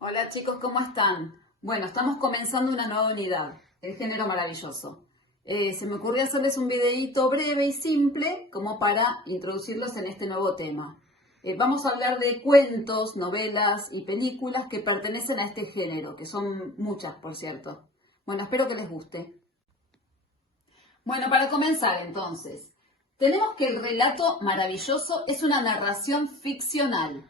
Hola chicos, ¿cómo están? Bueno, estamos comenzando una nueva unidad, el género maravilloso. Se me ocurrió hacerles un videíto breve y simple como para introducirlos en este nuevo tema. Vamos a hablar de cuentos, novelas y películas que pertenecen a este género, que son muchas, por cierto. Bueno, espero que les guste. Bueno, para comenzar entonces, tenemos que el relato maravilloso es una narración ficcional.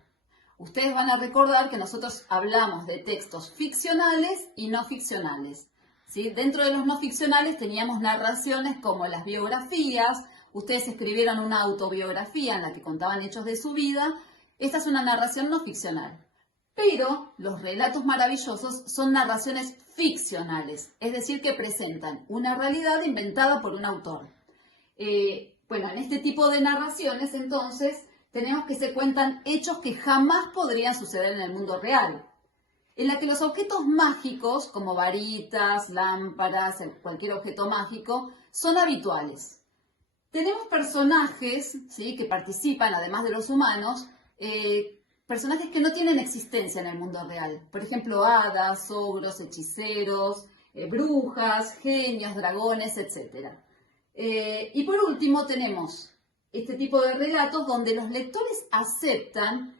Ustedes van a recordar que nosotros hablamos de textos ficcionales y no ficcionales. ¿Sí? Dentro de los no ficcionales teníamos narraciones como las biografías. Ustedes escribieron una autobiografía en la que contaban hechos de su vida. Esta es una narración no ficcional. Pero los relatos maravillosos son narraciones ficcionales, es decir, que presentan una realidad inventada por un autor. Bueno, en este tipo de narraciones, entonces, tenemos que se cuentan hechos que jamás podrían suceder en el mundo real, en la que los objetos mágicos, como varitas, lámparas, cualquier objeto mágico, son habituales. Tenemos personajes, ¿sí?, que participan, además de los humanos, personajes que no tienen existencia en el mundo real. Por ejemplo, hadas, ogros, hechiceros, brujas, genios, dragones, etc. Y por último tenemos este tipo de relatos donde los lectores aceptan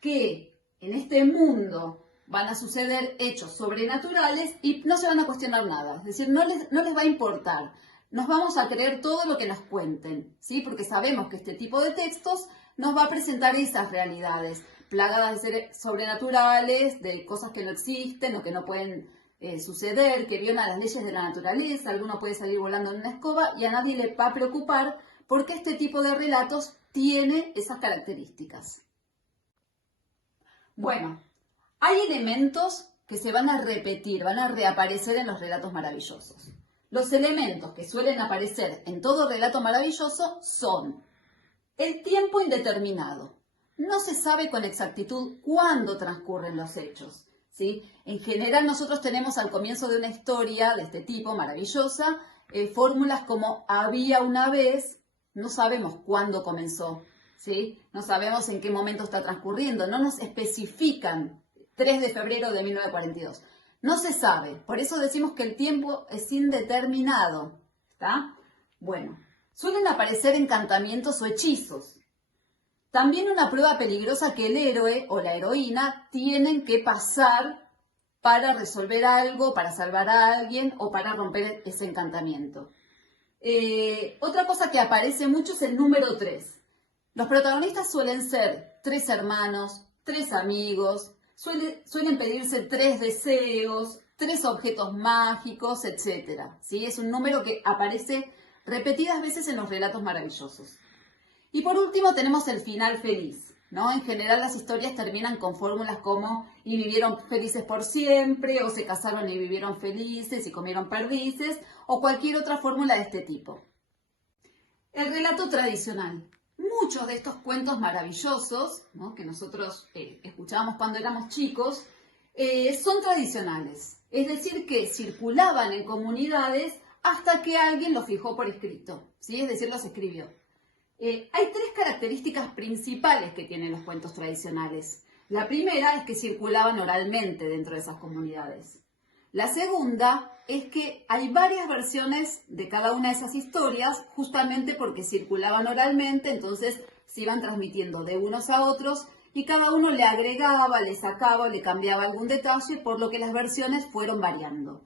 que en este mundo van a suceder hechos sobrenaturales y no se van a cuestionar nada. Es decir, no les va a importar. Nos vamos a creer todo lo que nos cuenten, ¿sí? Porque sabemos que este tipo de textos nos va a presentar esas realidades, plagadas de seres sobrenaturales, de cosas que no existen o que no pueden suceder, que violan las leyes de la naturaleza. Alguno puede salir volando en una escoba y a nadie le va a preocupar porque este tipo de relatos tiene esas características. Bueno, hay elementos que se van a repetir, van a reaparecer en los relatos maravillosos. Los elementos que suelen aparecer en todo relato maravilloso son el tiempo indeterminado. No se sabe con exactitud cuándo transcurren los hechos, ¿sí? En general nosotros tenemos al comienzo de una historia de este tipo maravillosa, fórmulas como había una vez, no sabemos cuándo comenzó, ¿sí? No sabemos en qué momento está transcurriendo, no nos especifican 3 de febrero de 1942. No se sabe, por eso decimos que el tiempo es indeterminado, ¿está? Bueno, suelen aparecer encantamientos o hechizos. También una prueba peligrosa que el héroe o la heroína tienen que pasar para resolver algo, para salvar a alguien o para romper ese encantamiento. Otra cosa que aparece mucho es el número 3. Los protagonistas suelen ser 3 hermanos, 3 amigos, suelen pedirse 3 deseos, 3 objetos mágicos, etc. ¿Sí? Es un número que aparece repetidas veces en los relatos maravillosos. Y por último tenemos el final feliz, ¿no? En general las historias terminan con fórmulas como y vivieron felices por siempre, o se casaron y vivieron felices y comieron perdices, o cualquier otra fórmula de este tipo. El relato tradicional. Muchos de estos cuentos maravillosos, ¿no?, que nosotros escuchábamos cuando éramos chicos, son tradicionales. Es decir, que circulaban en comunidades hasta que alguien los fijó por escrito, ¿sí? Es decir, los escribió. Hay 3 características principales que tienen los cuentos tradicionales. La primera es que circulaban oralmente dentro de esas comunidades. La segunda es que hay varias versiones de cada una de esas historias, justamente porque circulaban oralmente, entonces se iban transmitiendo de unos a otros y cada uno le agregaba, le sacaba, le cambiaba algún detalle, por lo que las versiones fueron variando.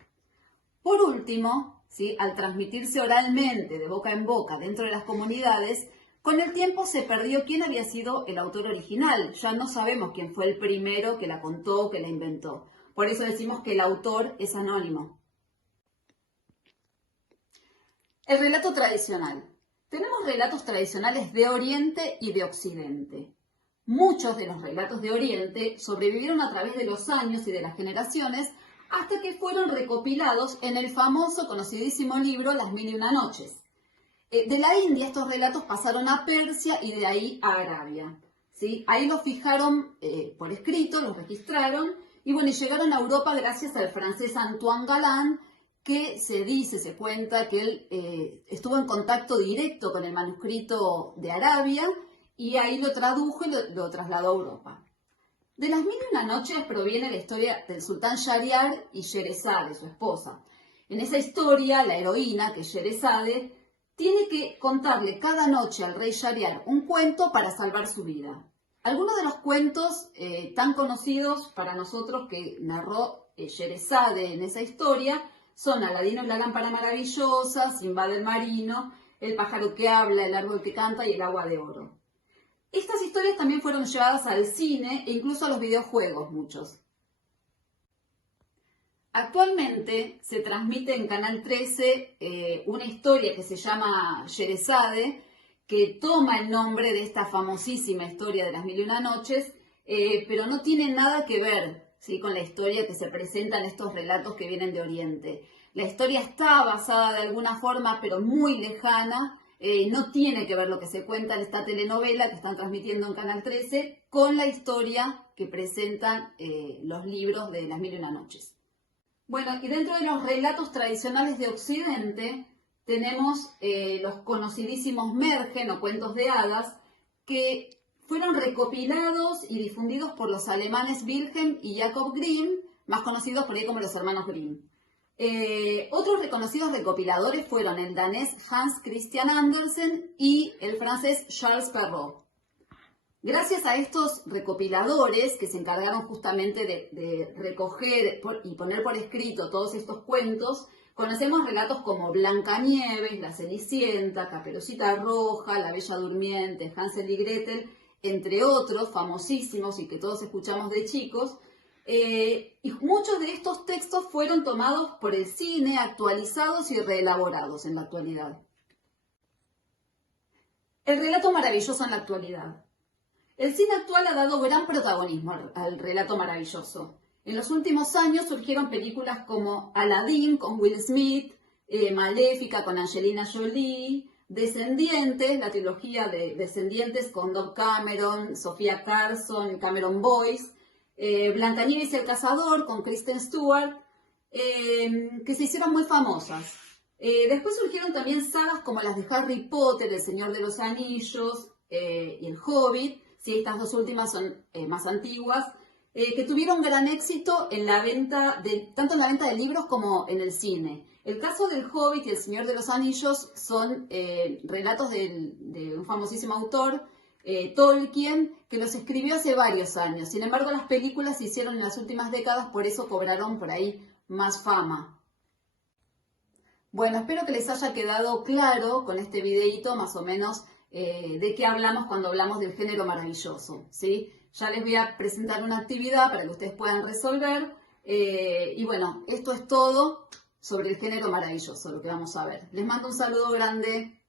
Por último, ¿sí?, al transmitirse oralmente, de boca en boca, dentro de las comunidades, con el tiempo se perdió quién había sido el autor original. Ya no sabemos quién fue el primero que la contó, que la inventó. Por eso decimos que el autor es anónimo. El relato tradicional. Tenemos relatos tradicionales de Oriente y de Occidente. Muchos de los relatos de Oriente sobrevivieron a través de los años y de las generaciones hasta que fueron recopilados en el famoso, conocidísimo libro Las Mil y una Noches. De la India estos relatos pasaron a Persia y de ahí a Arabia, ¿sí? Ahí los fijaron por escrito, los registraron y bueno, llegaron a Europa gracias al francés Antoine Galland, que se cuenta que él estuvo en contacto directo con el manuscrito de Arabia y ahí lo tradujo y lo trasladó a Europa. De las 1001 noches proviene la historia del sultán Shahriar y Sherezade, su esposa. En esa historia, la heroína, que es Sherezade, tiene que contarle cada noche al rey Shahriar un cuento para salvar su vida. Algunos de los cuentos tan conocidos para nosotros que narró Sherezade en esa historia son Aladino y la lámpara maravillosa, Simbad el marino, El pájaro que habla, El árbol que canta y El agua de oro. Estas historias también fueron llevadas al cine e incluso a los videojuegos, muchos. Actualmente se transmite en Canal 13 una historia que se llama Sherezade, que toma el nombre de esta famosísima historia de las 1001 noches, pero no tiene nada que ver, ¿sí?, con la historia que se presenta en estos relatos que vienen de Oriente. La historia está basada de alguna forma, pero muy lejana, no tiene que ver lo que se cuenta en esta telenovela que están transmitiendo en Canal 13 con la historia que presentan los libros de las 1001 noches. Bueno, y dentro de los relatos tradicionales de Occidente tenemos los conocidísimos Märchen o cuentos de hadas que fueron recopilados y difundidos por los alemanes Wilhelm y Jakob Grimm, más conocidos por ahí como los hermanos Grimm. Otros reconocidos recopiladores fueron el danés Hans Christian Andersen y el francés Charles Perrault. Gracias a estos recopiladores que se encargaron justamente de recoger y poner por escrito todos estos cuentos, conocemos relatos como Blancanieves, La Cenicienta, Caperucita Roja, La Bella Durmiente, Hansel y Gretel, entre otros famosísimos y que todos escuchamos de chicos. Y muchos de estos textos fueron tomados por el cine, actualizados y reelaborados en la actualidad. El relato maravilloso en la actualidad. El cine actual ha dado gran protagonismo al relato maravilloso. En los últimos años surgieron películas como Aladdin con Will Smith, Maléfica con Angelina Jolie, Descendientes, la trilogía de Descendientes con Dove Cameron, Sofía Carson, Cameron Boyce, Blancanieves y el cazador con Kristen Stewart, que se hicieron muy famosas. Después surgieron también sagas como las de Harry Potter, El Señor de los Anillos y El Hobbit, sí, estas dos últimas son más antiguas, que tuvieron gran éxito en la venta tanto en la venta de libros como en el cine. El caso del Hobbit y El Señor de los Anillos son relatos de un famosísimo autor, Tolkien, que los escribió hace varios años. Sin embargo, las películas se hicieron en las últimas décadas, por eso cobraron por ahí más fama. Bueno, espero que les haya quedado claro con este videíto más o menos de qué hablamos cuando hablamos del género maravilloso, ¿sí? Ya les voy a presentar una actividad para que ustedes puedan resolver. Y bueno, esto es todo sobre el género maravilloso, lo que vamos a ver. Les mando un saludo grande.